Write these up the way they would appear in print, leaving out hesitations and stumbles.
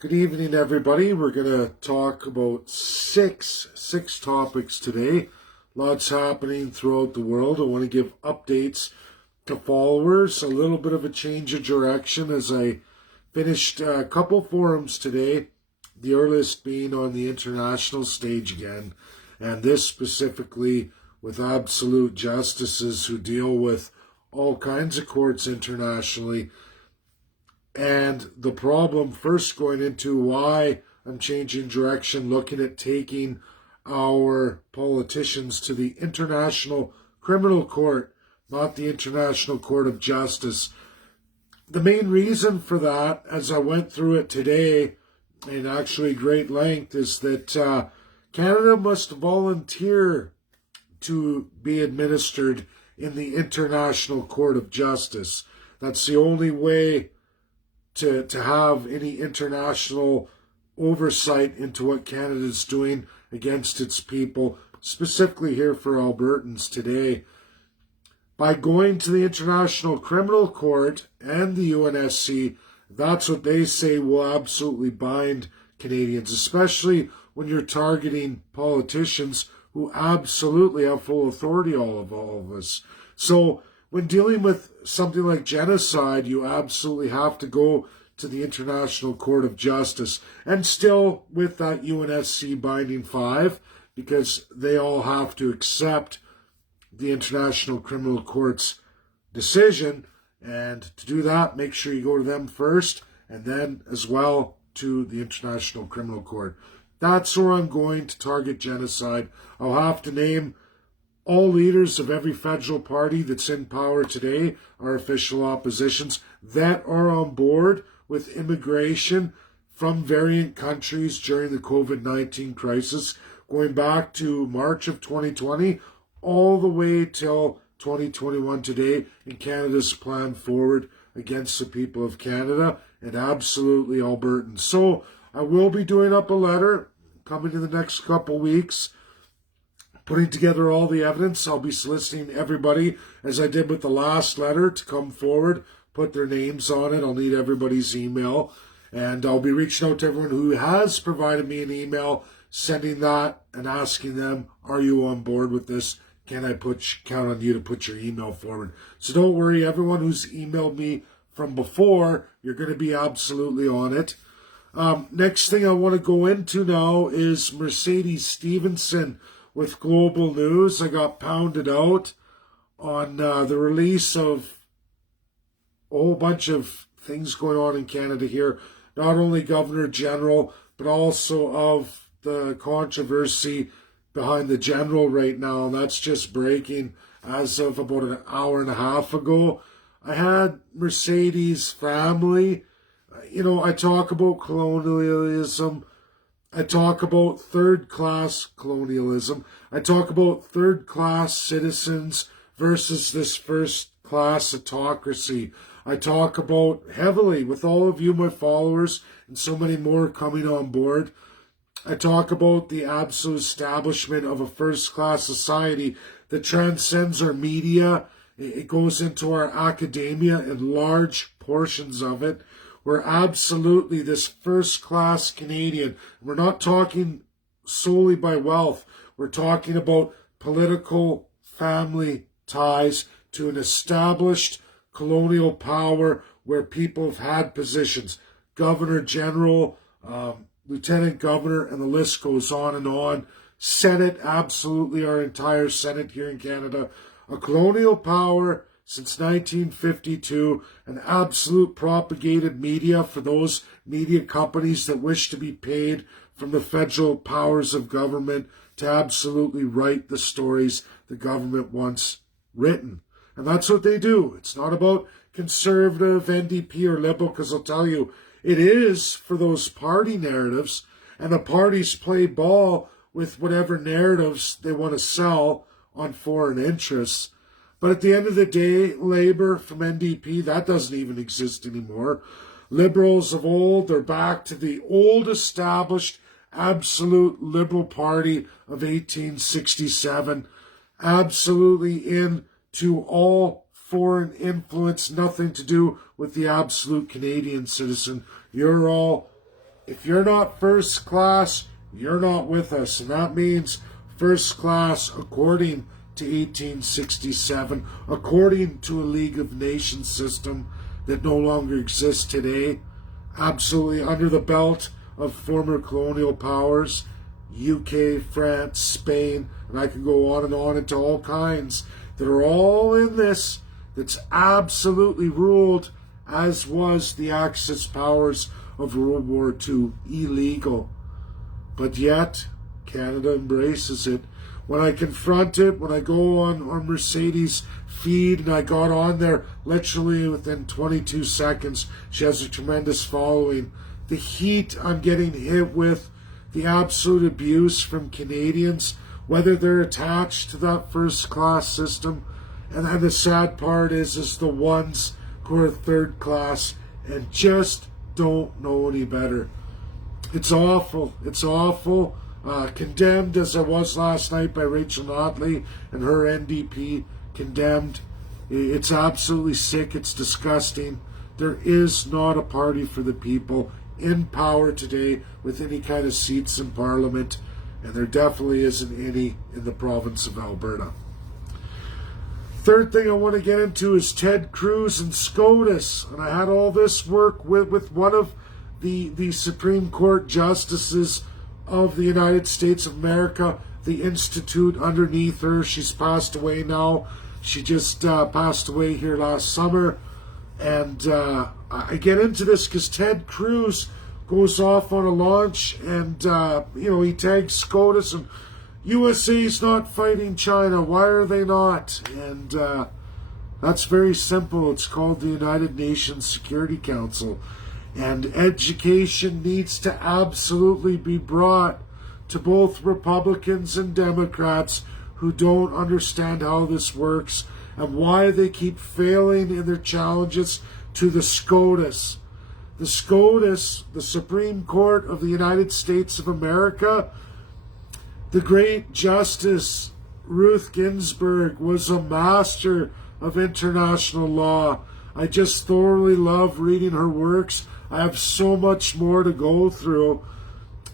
Good evening, everybody. We're going to talk about six topics today. Lots happening throughout the world. I want to give updates to followers, a little bit of a change of direction as I finished a couple forums today, the earliest being on the international stage again, and this specifically with absolute justices who deal with all kinds of courts internationally. And the problem first going into why I'm changing direction, looking at taking our politicians to the International Criminal Court, not the International Court of Justice. The main reason for that, as I went through it today, in actually great length, is that Canada must volunteer to be administered in the International Court of Justice. That's the only way to have any international oversight into what Canada is doing against its people, specifically here for Albertans today. By going to the International Criminal Court and the UNSC, that's what they say will absolutely bind Canadians, especially when you're targeting politicians who absolutely have full authority all of us. So when dealing with something like genocide, you absolutely have to go to the International Court of Justice, and still with that UNSC binding 5, because they all have to accept the International Criminal Court's decision. And to do that, make sure you go to them first, and then as well to the International Criminal Court. That's where I'm going to target genocide. I'll have to name all leaders of every federal party that's in power today, our official oppositions, that are on board with immigration from variant countries during the COVID-19 crisis, going back to March of 2020, all the way till 2021 today, in Canada's plan forward against the people of Canada and absolutely Albertans. So I will be doing up a letter coming in the next couple weeks, putting together all the evidence. I'll be soliciting everybody, as I did with the last letter, to come forward, put their names on it. I'll need everybody's email. And I'll be reaching out to everyone who has provided me an email, sending that and asking them, are you on board with this? Can I count on you to put your email forward? So don't worry, everyone who's emailed me from before, you're going to be absolutely on it. Next thing I want to go into now is Mercedes Stephenson with Global News. I got pounded out on the release of a whole bunch of things going on in Canada here. Not only Governor General, but also of the controversy behind the General right now. And that's just breaking as of about an hour and a half ago. I had Mercedes' family. I talk about colonialism. I talk about third-class colonialism. I talk about third-class citizens versus this first-class autocracy. I talk about heavily, with all of you, my followers, and so many more coming on board, I talk about the absolute establishment of a first-class society that transcends our media. It goes into our academia and large portions of it. We're absolutely this first-class Canadian. We're not talking solely by wealth. We're talking about political family ties to an established colonial power where people have had positions. Governor General, Lieutenant Governor, and the list goes on and on. Senate, absolutely our entire Senate here in Canada. A colonial power since 1952, an absolute propagated media for those media companies that wish to be paid from the federal powers of government to absolutely write the stories the government wants written. And that's what they do. It's not about conservative, NDP, or Liberal, because I'll tell you, it is for those party narratives, and the parties play ball with whatever narratives they want to sell on foreign interests. But at the end of the day, Labour from NDP, that doesn't even exist anymore. Liberals of old, they're back to the old established absolute Liberal Party of 1867. Absolutely into all foreign influence, nothing to do with the absolute Canadian citizen. You're all if you're not first class, you're not with us. And that means first class according to 1867, according to a League of Nations system that no longer exists today, absolutely under the belt of former colonial powers, UK, France, Spain, and I could go on into all kinds that are all in this, that's absolutely ruled, as was the Axis powers of World War II, illegal. But yet, Canada embraces it. When I confront it, when I go on Mercedes' feed, and I got on there literally within 22 seconds, she has a tremendous following. The heat I'm getting hit with, the absolute abuse from Canadians, whether they're attached to that first class system, and the sad part is the ones who are third class and just don't know any better. It's awful. It's awful. Condemned as I was last night by Rachel Notley and her NDP. Condemned. It's absolutely sick. It's disgusting. There is not a party for the people in power today with any kind of seats in Parliament, and there definitely isn't any in the province of Alberta. Third thing I want to get into is Ted Cruz and SCOTUS. And I had all this work with one of the Supreme Court justices of the United States of America, the Institute underneath her. She's passed away now. She just passed away here last summer. And I get into this because Ted Cruz goes off on a launch and, he tags SCOTUS and USA's not fighting China. Why are they not? And that's very simple. It's called the United Nations Security Council. And education needs to absolutely be brought to both Republicans and Democrats who don't understand how this works and why they keep failing in their challenges to the SCOTUS. The SCOTUS, the Supreme Court of the United States of America, the great Justice Ruth Ginsburg was a master of international law. I just thoroughly love reading her works. I have so much more to go through,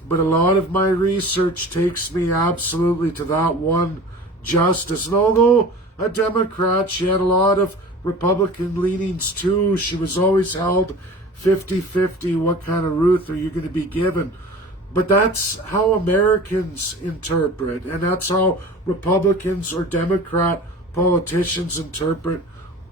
but a lot of my research takes me absolutely to that one justice. And although a Democrat, she had a lot of Republican leanings too. She was always held 50-50. What kind of Ruth are you going to be given? But that's how Americans interpret, and that's how Republicans or Democrat politicians interpret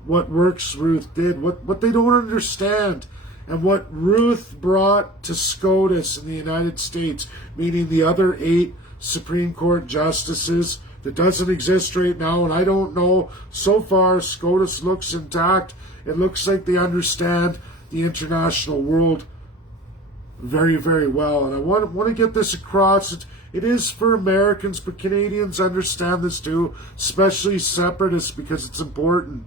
what works Ruth did, what they don't understand, and what Ruth brought to SCOTUS in the United States, meaning the other 8 Supreme Court justices that doesn't exist right now, and I don't know. So far, SCOTUS looks intact. It looks like they understand the international world very, very well. And I want to get this across. It is for Americans, but Canadians understand this too, especially separatists, because it's important.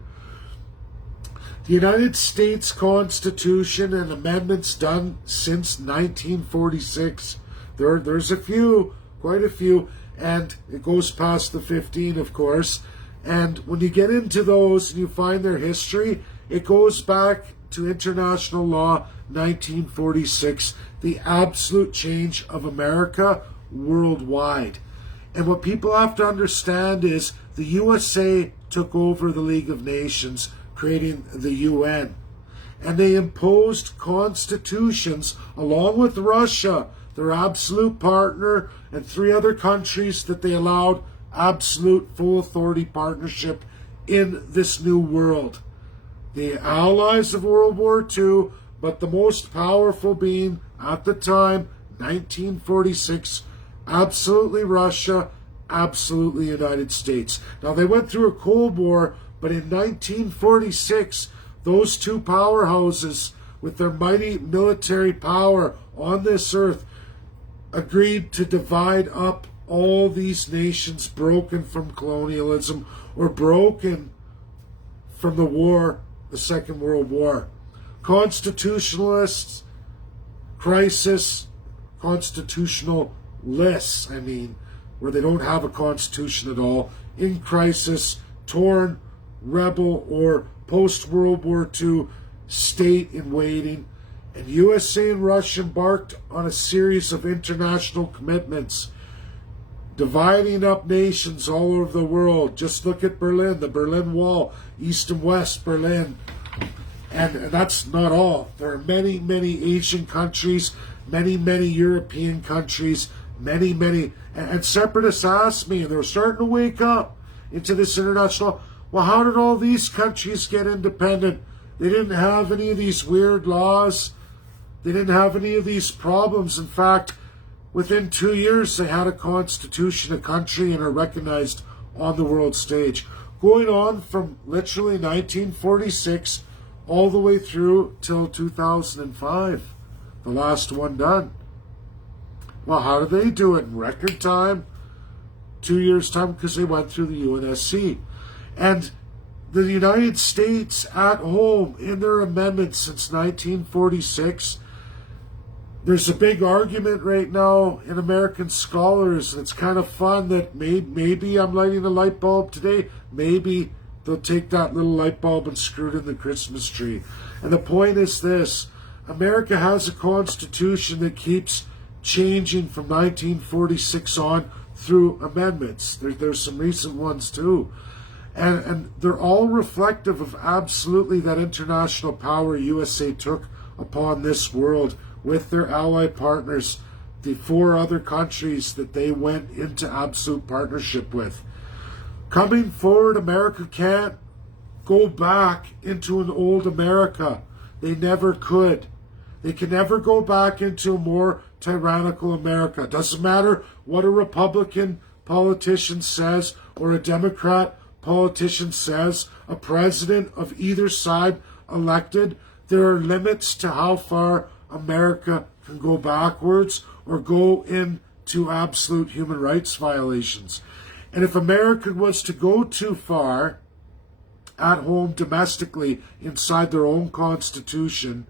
The United States Constitution and amendments done since 1946. There's a few, quite a few, and it goes past the 15, of course. And when you get into those and you find their history, it goes back to international law 1946, the absolute change of America worldwide. And what people have to understand is the USA took over the League of Nations, creating the UN. And they imposed constitutions along with Russia, their absolute partner, and 3 other countries that they allowed absolute full authority partnership in this new world. The allies of World War II, but the most powerful being, at the time, 1946, absolutely Russia, absolutely United States. Now, they went through a Cold War, but in 1946, those 2 powerhouses, with their mighty military power on this earth, agreed to divide up all these nations broken from colonialism or broken from the war, the Second World War. Constitutionalists, constitutionalists, where they don't have a constitution at all, in crisis, torn, rebel, or post-World War II state in waiting. And USA and Russia embarked on a series of international commitments, dividing up nations all over the world. Just look at Berlin, the Berlin Wall, East and West Berlin. And that's not all. There are many, many Asian countries, many, many European countries, many. And separatists asked me, and they're starting to wake up into this international. Well, how did all these countries get independent? They didn't have any of these weird laws. They didn't have any of these problems. In fact, within 2 years, they had a constitution, a country, and are recognized on the world stage. Going on from literally 1946 all the way through till 2005, the last one done. Well, how did they do it in record time? 2 years' time, because they went through the UNSC. And the United States at home, in their amendments since 1946, there's a big argument right now in American scholars. It's kind of fun that maybe I'm lighting a light bulb today. Maybe they'll take that little light bulb and screw it in the Christmas tree. And the point is this: America has a constitution that keeps changing from 1946 on through amendments. There's some recent ones too. And they're all reflective of absolutely that international power USA took upon this world with their ally partners, the 4 other countries that they went into absolute partnership with. Coming forward, America can't go back into an old America. They never could. They can never go back into a more tyrannical America. It doesn't matter what a Republican politician says or a Democrat politician says, a president of either side elected. There are limits to how far America can go backwards or go into absolute human rights violations. And if America was to go too far at home domestically inside their own constitution,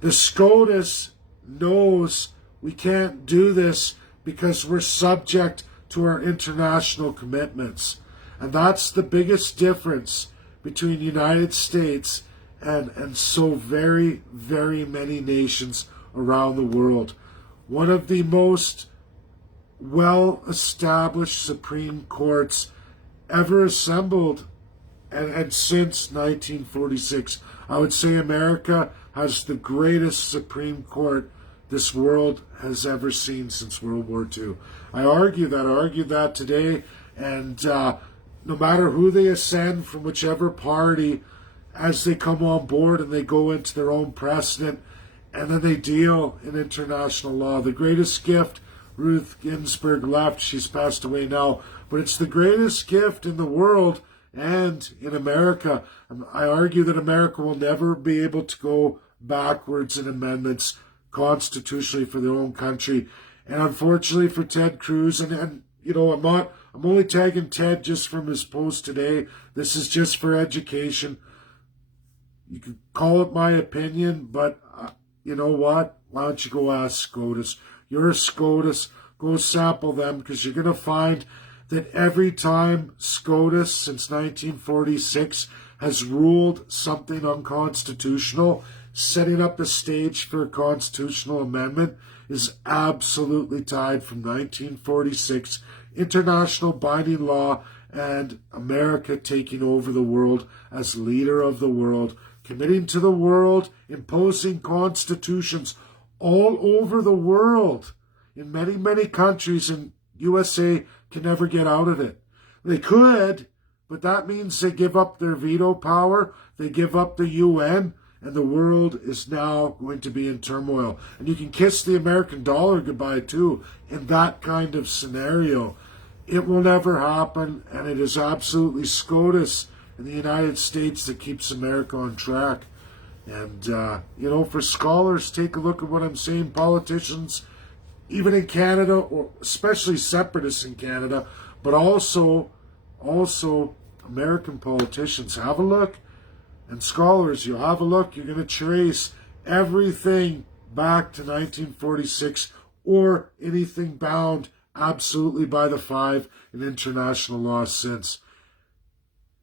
the SCOTUS knows we can't do this because we're subject to our international commitments. And that's the biggest difference between the United States and so very, very many nations around the world. One of the most well-established Supreme Courts ever assembled, and since 1946. I would say America has the greatest Supreme Court this world has ever seen since World War II. I argued that today, and no matter who they ascend from whichever party, as they come on board and they go into their own precedent, and then they deal in international law. The greatest gift, Ruth Ginsburg left, she's passed away now, but it's the greatest gift in the world and in America. I argue that America will never be able to go backwards in amendments constitutionally for their own country. And unfortunately for Ted Cruz, and you know, I'm only tagging Ted just from his post today. This is just for education. You can call it my opinion, but you know what? Why don't you go ask SCOTUS? You're a SCOTUS. Go sample them, because you're going to find that every time SCOTUS since 1946 has ruled something unconstitutional, setting up the stage for a constitutional amendment is absolutely tied from 1946, international binding law, and America taking over the world as leader of the world, committing to the world, imposing constitutions all over the world in many, many countries, and USA can never get out of it. They could, but that means they give up their veto power, they give up the UN, and the world is now going to be in turmoil. And you can kiss the American dollar goodbye too in that kind of scenario. It will never happen, and it is absolutely SCOTUS in the United States that keeps America on track. And, you know, for scholars, take a look at what I'm saying. Politicians, even in Canada, or especially separatists in Canada, but also American politicians, have a look. And scholars, you'll have a look. You're going to trace everything back to 1946 or anything bound absolutely by the 5 in international law since.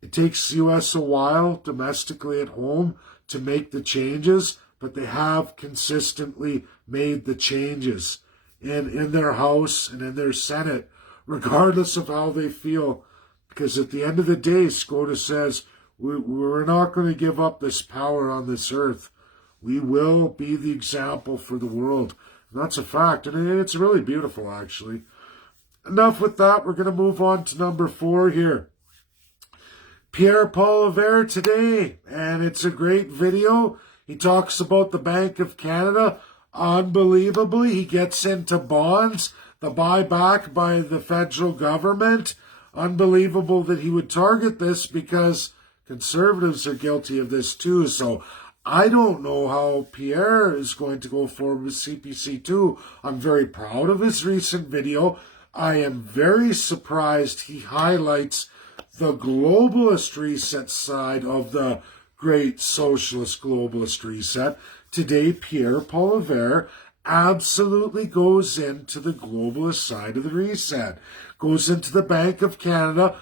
It takes U.S. a while domestically at home to make the changes, but they have consistently made the changes in their House and in their Senate, regardless of how they feel. Because at the end of the day, SCOTUS says, we're not going to give up this power on this earth. We will be the example for the world. And that's a fact. And it's really beautiful, actually. Enough with that. We're going to move on to number 4 here. Pierre Poilievre today. And it's a great video. He talks about the Bank of Canada. Unbelievably, he gets into bonds, the buyback by the federal government. Unbelievable that he would target this, because Conservatives are guilty of this too. So I don't know how Pierre is going to go forward with CPC2. I'm very proud of his recent video. I am very surprised he highlights the globalist reset side of the great socialist globalist reset. Today, Pierre Poilievre absolutely goes into the globalist side of the reset. Goes into the Bank of Canada,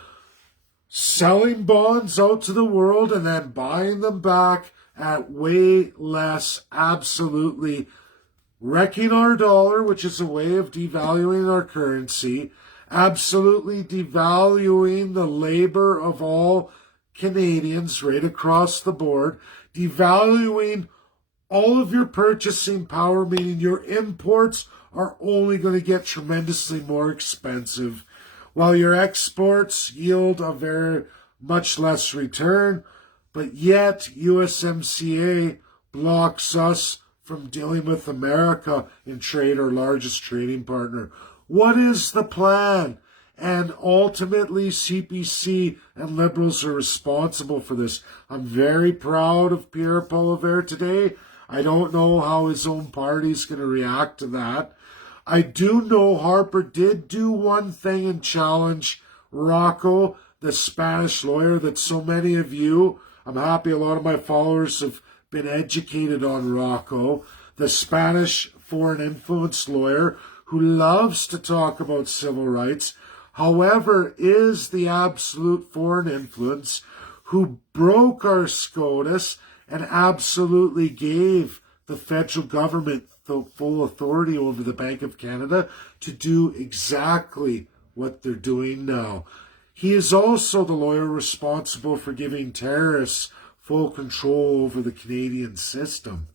selling bonds out to the world and then buying them back at way less, absolutely wrecking our dollar, which is a way of devaluing our currency, absolutely devaluing the labor of all Canadians right across the board, devaluing all of your purchasing power, meaning your imports are only going to get tremendously more expensive, while your exports yield a very much less return. But yet USMCA blocks us from dealing with America in trade, our largest trading partner. What is the plan? And ultimately, CPC and Liberals are responsible for this. I'm very proud of Pierre Poilievre today. I don't know how his own party's going to react to that. I do know Harper did do one thing and challenge Rocco, the Spanish lawyer that so many of you, I'm happy a lot of my followers have been educated on Rocco, the Spanish foreign influence lawyer who loves to talk about civil rights, however, is the absolute foreign influence who broke our SCOTUS and absolutely gave the federal government the full authority over the Bank of Canada to do exactly what they're doing now. He is also the lawyer responsible for giving terrorists full control over the Canadian system.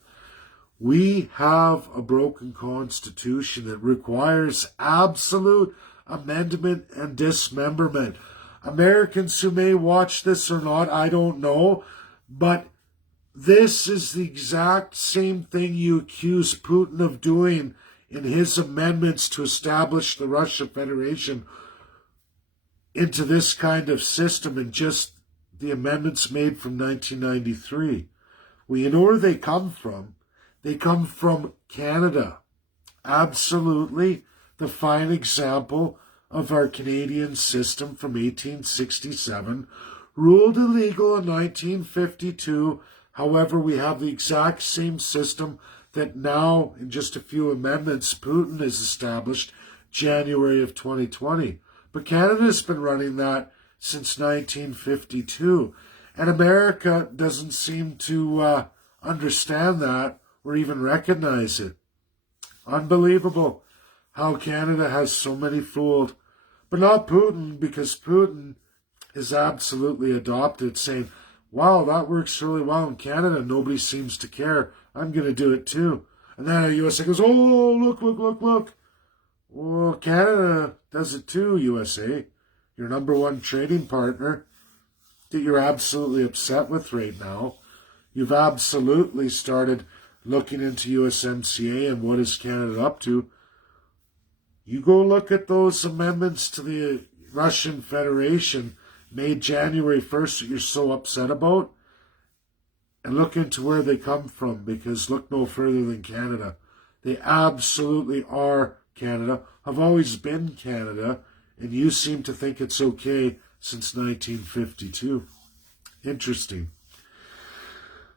We have a broken constitution that requires absolute amendment and dismemberment. Americans who may watch this or not, I don't know, but this is the exact same thing you accuse Putin of doing in his amendments to establish the Russian Federation into this kind of system, and just the amendments made from 1993. Well, you know where they come from? They come from Canada. Absolutely the fine example of our Canadian system from 1867, ruled illegal in 1952. However, we have the exact same system that now, in just a few amendments, Putin has established January of 2020. But Canada's been running that since 1952. And America doesn't seem to understand that or even recognize it. Unbelievable how Canada has so many fooled. But not Putin, because Putin is absolutely adopted, saying, wow, that works really well in Canada. Nobody seems to care. I'm going to do it too. And then the USA goes, oh, look. Well, Canada does it too, USA. Your number one trading partner that you're absolutely upset with right now. You've absolutely started looking into USMCA and what is Canada up to. You go look at those amendments to the Russian Federation made January 1st that you're so upset about, and look into where they come from, because look no further than Canada. They absolutely are Canada, have always been Canada, and you seem to think it's okay since 1952. Interesting.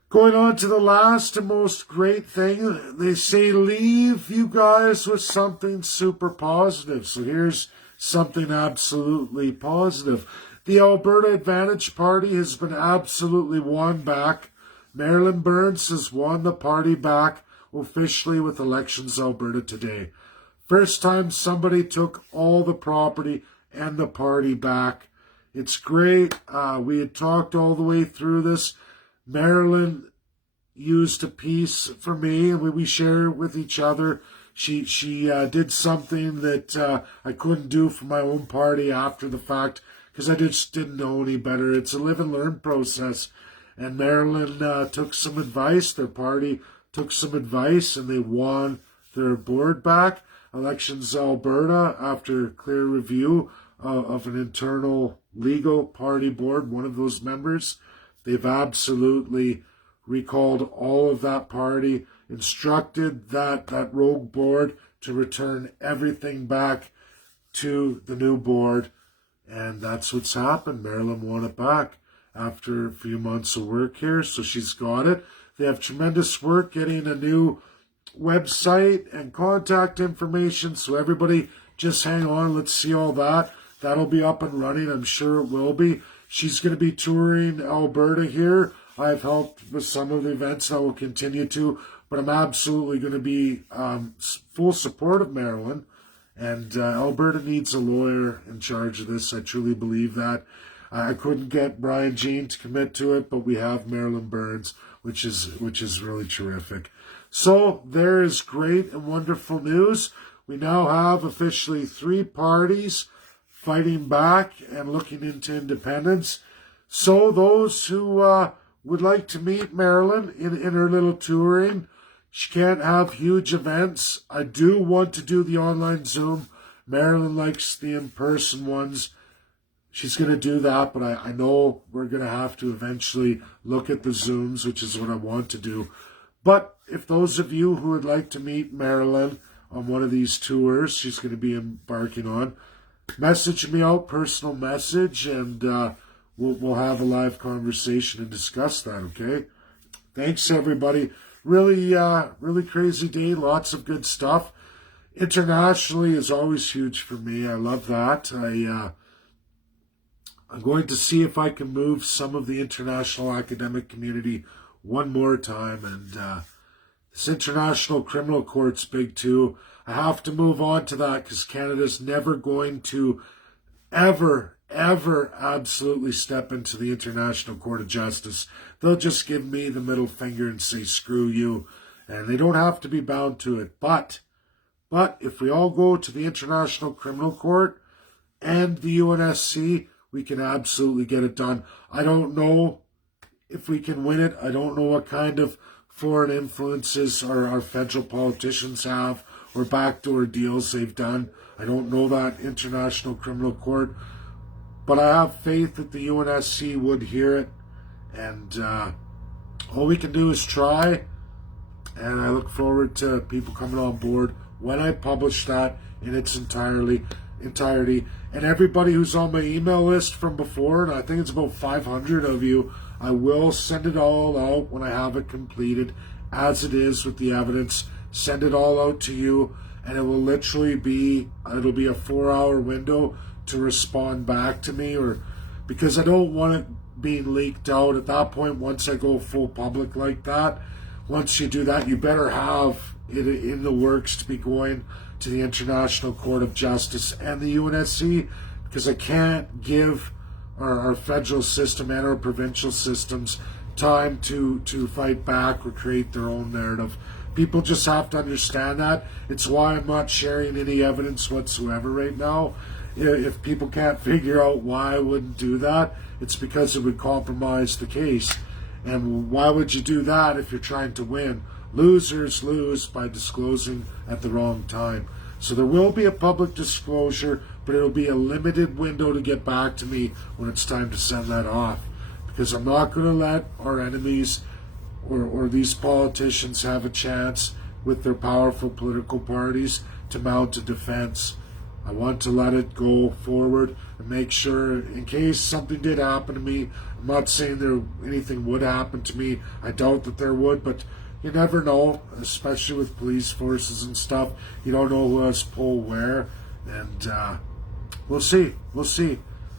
Going on to the last and most great thing, they say leave you guys with something super positive. So here's something absolutely positive. The Alberta Advantage Party has been absolutely won back Marilyn Burns has won the party back officially with Elections Alberta today. First time somebody took all the property and the party back. It's great. We had talked all the way through this. Marilyn used a piece for me, and we share with each other. She did something that I couldn't do for my own party after the fact because I just didn't know any better. It's a live and learn process. And Marilyn took some advice. Their party took some advice, and they won their board back. Elections Alberta, after clear review of an internal legal party board, one of those members, they've absolutely recalled all of that party, instructed that rogue board to return everything back to the new board. And that's what's happened. Marilyn won it back after a few months of work here, so she's got it. They have tremendous work getting a new website and contact information, so everybody just hang on. Let's see all that. That'll be up and running. I'm sure it will be. She's going to be touring Alberta here. I've helped with some of the events. I will continue to, but I'm absolutely going to be full support of Marilyn. And Alberta needs a lawyer in charge of this. I truly believe that. I couldn't get Brian Jean to commit to it, but we have Marilyn Burns, which is really terrific. So there is great and wonderful news. We now have officially 3 parties fighting back and looking into independence. So those who would like to meet Marilyn in her little touring, she can't have huge events. I do want to do the online Zoom. Marilyn likes the in-person ones. She's going to do that, but I know we're going to have to eventually look at the Zooms, which is what I want to do. But if those of you who would like to meet Marilyn on one of these tours she's going to be embarking on, message me out, personal message, and we'll have a live conversation and discuss that, okay? Thanks, everybody. Really crazy day, lots of good stuff. Internationally is always huge for me. I love that. I'm going to see if I can move some of the international academic community one more time. And this International Criminal Court's big too. I have to move on to that because Canada's never going to ever absolutely step into the International Court of Justice. They'll just give me the middle finger and say, screw you. And they don't have to be bound to it. But if we all go to the International Criminal Court and the UNSC, we can absolutely get it done. I don't know if we can win it. I don't know what kind of foreign influences our federal politicians have or backdoor deals they've done. I don't know that International Criminal Court. But I have faith that the UNSC would hear it. And all we can do is try. And I look forward to people coming on board when I publish that in its entirety. And everybody who's on my email list from before, and I think it's about 500 of you, I will send it all out when I have it completed, as it is with the evidence. Send it all out to you, and it will literally be, it'll be a 4-hour window to respond back to me, or because I don't want it being leaked out at that point. Once I go full public like that, once you do that, you better have it in the works to be going to the International Court of Justice and the UNSC, because I can't give our federal system and our provincial systems time to fight back or create their own narrative. People just have to understand that. It's why I'm not sharing any evidence whatsoever right now. If people can't figure out why I wouldn't do that, it's because it would compromise the case. And why would you do that if you're trying to win? Losers lose by disclosing at the wrong time. So there will be a public disclosure, but it'll be a limited window to get back to me when it's time to send that off. Because I'm not going to let our enemies or these politicians have a chance with their powerful political parties to mount a defense. I want to let it go forward and make sure, in case something did happen to me, I'm not saying anything would happen to me. I doubt that there would, but you never know, especially with police forces and stuff. You don't know who has pull where, and we'll see.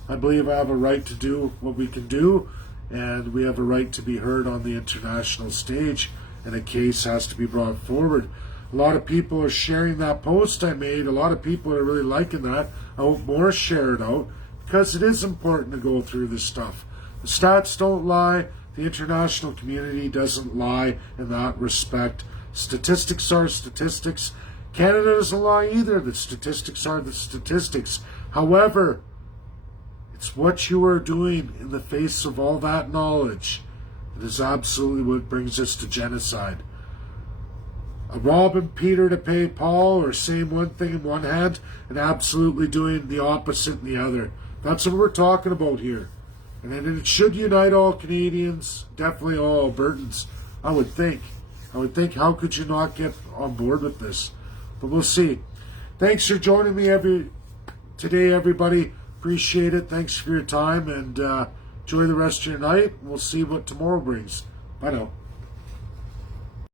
I believe I have a right to do what we can do, and we have a right to be heard on the international stage, and a case has to be brought forward. A lot of people are sharing that post I made. A lot of people are really liking that. I hope more share it out, because it is important to go through this stuff. The stats don't lie. The international community doesn't lie in that respect. Statistics are statistics. Canada doesn't lie either. The statistics are the statistics. However, it's what you are doing in the face of all that knowledge that is absolutely what brings us to genocide. Robbing Peter to pay Paul, or saying one thing in one hand and absolutely doing the opposite in the other. That's what we're talking about here. And it should unite all Canadians, definitely all Albertans, I would think. How could you not get on board with this? But we'll see. Thanks for joining me today, everybody. Appreciate it. Thanks for your time, and enjoy the rest of your night. We'll see what tomorrow brings. Bye now.